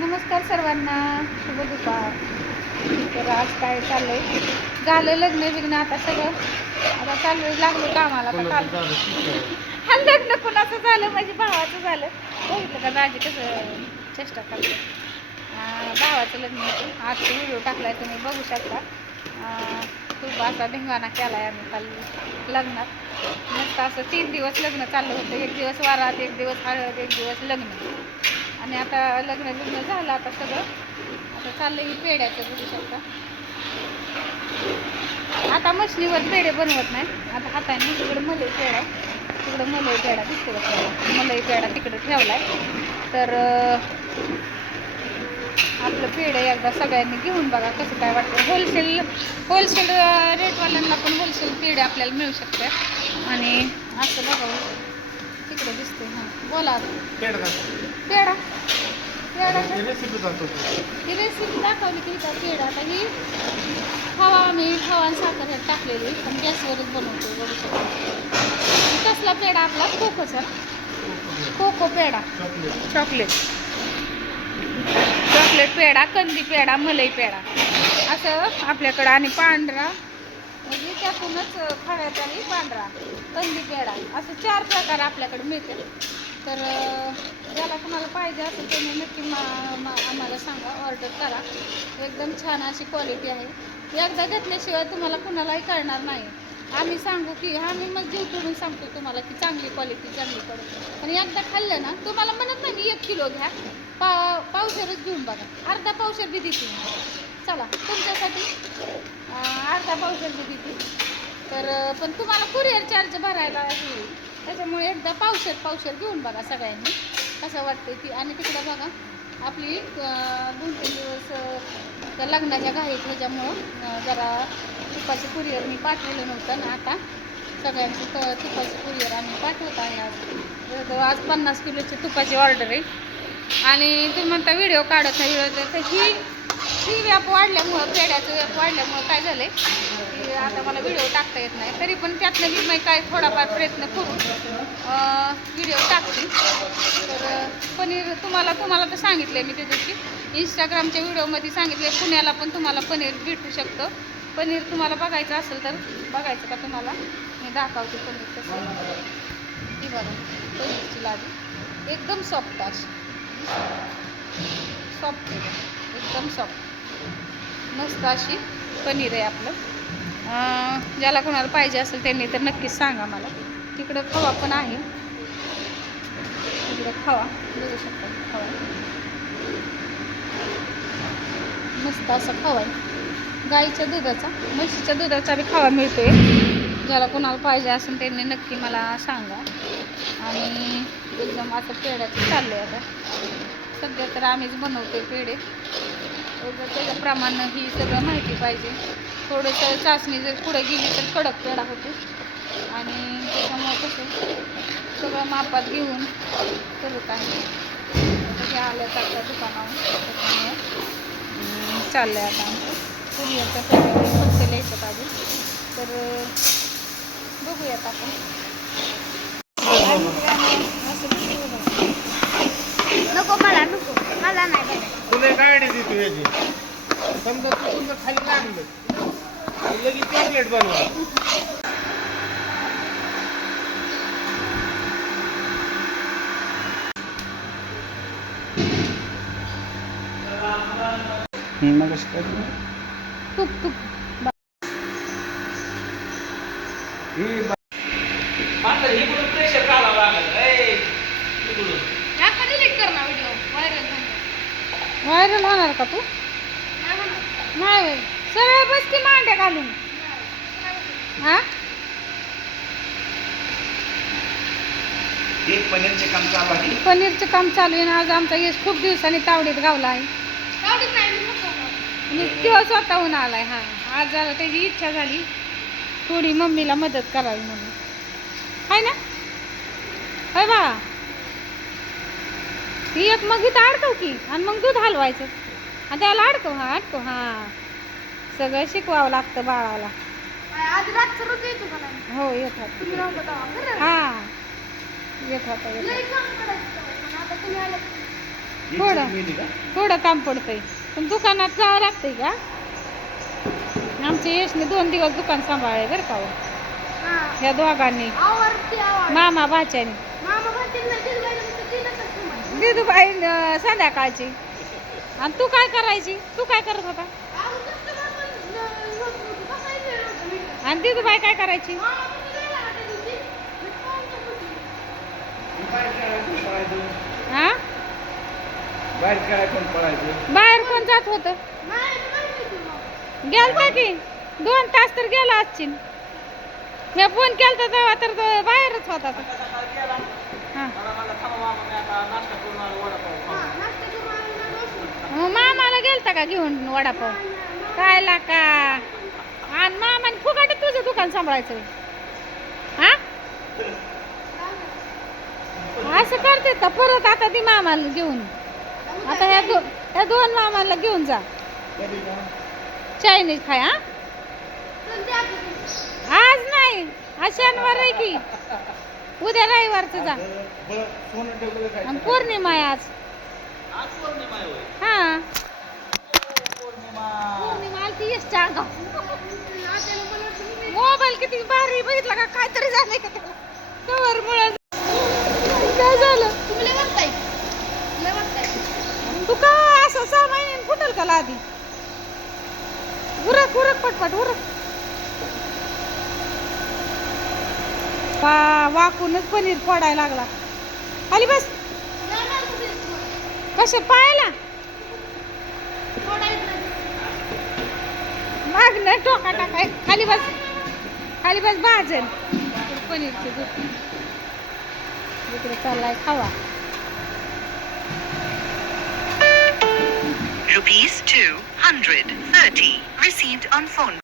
नमस्कार सर्वांना, शुभ दुपार. तर आज काय चाललंय, झालं लग्न आता सगळं. आता चालू लागलो कामाला. आता हा लग्न कुणाचं झालं, माझ्या भावाचं झालं. बघितलं का दाजी कसं चेष्टा करते. भावाचं लग्न होतं. आजचा व्हिडिओ टाकलाय, तुम्ही बघू शकता. खूप असा धिंगाणा केलाय आम्ही काल लग्नात. मस्त असं 3 दिवस लग्न चाललं होतं. 1 दिवस वारात, 1 दिवस हळद, 1 दिवस लग्न. आणि आता लग्न झालं. आता सगळं आता चाललं ही पेड्याचं, बघू शकता. आता मशनीवर पेढे बनवत नाही, आता हाताने. तिकडं मलई पेढा, तिकडं मलई पेढा दिसतो का, मलई पेढा तिकडं ठेवलाय. तर आपलं पेढे एकदा सगळ्यांनी घेऊन बघा कसं काय वाटतं. होलसेल रेटवाल्यांना पण होलसेल पेढे आपल्याला मिळू शकते. आणि असं बघा तिकडे दिसते. हां बोला. पेढा ही रेसिपी दाखवली की इथं पेढा. आता ही हवा आणि साखर ह्यात टाकलेली, पण गॅसवरच बनवतो, बघू शकतो. कसला पेढा आपला, कोकोचा, कोको पेढा, चॉकलेट पेढा, कंदी पेढा, मलई पेढा असं आपल्याकडं. आणि पांढरा म्हणजे त्यातूनच खळ्यात आणि पांढरा कंदी पेढा, असं 4 प्रकार आपल्याकडे मिळते. तर ज्याला कोणाला पाहिजे असेल त्यांनी नक्की आम्हाला सांगा, ऑर्डर करा. एकदम छान अशी क्वालिटी आहे. एकदा घेतल्याशिवाय तुम्हाला कुणालाही कळणार नाही. आम्ही सांगू की आम्ही मग जीव तोडून सांगतो तुम्हाला की चांगली क्वालिटी, चांगली क्वालिटी. पण एकदा खाल्लं ना, तुम्हाला म्हणत नाही 1 किलो घ्या, पावशेरच घेऊन बघा. अर्धा पावशेर बी देते. चला तुमच्यासाठी अर्धा पावशेर बी देते. तर पण तुम्हाला कुरिअर चार्ज भरायला येईल. त्याच्यामुळे एकदा पावशेर घेऊन बघा सगळ्यांनी, कसं वाटते ती. आणि तिकडं बघा आपली 2-3 दिवस त्या लग्नाच्या घाईत ह्याच्यामुळं जरा तुपाची कुरिअर मी पाठवलं नव्हतं ना. आता सगळ्यांची तुपाची कुरिअर आम्ही पाठवत आहे. आज 50 किलोची तुपाची ऑर्डर आहे. आणि तुम्ही म्हणता व्हिडिओ काढत नाही, व्हिडिओ ही व्याप वाढल्यामुळं, पेढ्याचं व्याप वाढल्यामुळं काय झालं की आता मला व्हिडिओ टाकता येत नाही. तरी पण त्यातनं मी काय थोडाफार प्रयत्न करून व्हिडिओ टाकते. तर पनीर तुम्हाला तर सांगितलं मी त्या दिवशी इंस्टाग्रामच्या व्हिडिओमध्ये सांगितले, पुण्याला पण तुम्हाला पनीर भेटू शकतं. पनीर तुम्हाला बघायचं असेल तर बघायचं का, तुम्हाला मी दाखवते पनीर कसं. ही बघा पनीरची लादी एकदम सॉफ्ट, अशी सॉफ्ट, एकदम सॉफ्ट मस्त अशी पनीर आहे आपलं. ज्याला कोणाला पाहिजे असेल त्यांनी तर नक्कीच सांगा मला. तिकडं खवा पण आहे, तिकडं खवा बघू शकता. खवा मस्त असा खवा आहे, गाईच्या दुधाचा, म्हशीच्या दुधाचा बी खवा मिळतोय. ज्याला कोणाला पाहिजे असेल त्यांनी नक्की मला सांगा. आणि एकदम असं पेढ्याचं चाललं आहे. आता सध्या तर आम्हीच बनवतोय पेढे. त्याच्याप्रमाणे ही सगळं माहिती पाहिजे. थोडंसं चाचणी जर पुढे गेली तर कडक पेढा होतो. आणि त्याच्यामुळे कसं सगळं मापात घेऊन करत आहे. हे आलं आपल्या दुकानावर, त्याच्यामुळे चाललं आहे आता आमचं कुरिअरच्या पैसे लिहायचं पाहिजे. तर बघूयात आपण. नको मला नाही तुला गाडी देतो याची. समजा तू जर खाली लागलं लगेच चॉकलेट बनवा. तूप प्रेशर घालावं लागेल. व्हायरल होणार का तू? नाही सरळ बस की मांड्या घालून. हा पनीरचं काम चालू आहे. आज आमचा यश खूप दिवसांनी तावडीत गावला आहे. तेव्हा स्वतःहून आलाय. हा आज झालं, त्याची इच्छा झाली थोडी मम्मीला मदत करावी म्हणून, आहे ना. होय बा, ती एक मग इथं अडकव की, आणि मग दूध हलवायचं आणि त्याला अडकव. हा सगळं शिकवावं लागतं बाळाला. हो येतात. हा येत होता. थोडं काम पडतंय पण दुकानात जावं लागतंय का आमच्या यशने 2 दिवस दुकान सांभाळलंय बरं का हो. ह्या दोघांनी मामा भाच्याने दिदूबाई संध्याकाळची आणि तू काय करायची तू काय करत होता आणि दिदूबाई काय करायची हा बाहेर कोण जात होत गेलता की 2 तास तर गेला असशील मी फोन केलता तेव्हा तर तो बाहेरच होता तो. हा. मग मामाला गेलता का घेऊन वडापाव काय का आणि मामाने फुकाट तुझं दुकान सांभाळायचं हा असं करते का परत आता ती मामाला घेऊन आता ह्या 2 मामाला घेऊन जा चायनीज खाय हा आज नाही आज शनिवार आहे की उद्या रविवारचं जा आणि पौर्णिमा आहे आज हा पौर्णिमा आलती यशच्या अंगावर मोबाईल किती भारी बघितला का काहीतरी झालंय का त्याला कवर मुळे काय झालं तू का असं 6 महिन्याने फुटल का आधी उरक पटपट उरक वाकूनच पनीर फोडायला लागला खाली बस कसे पाहायला मागणं टोका टाकाय खाली बस भाजन पनीरचे दूध इकडे चाललाय खावा ₹230 received on phone.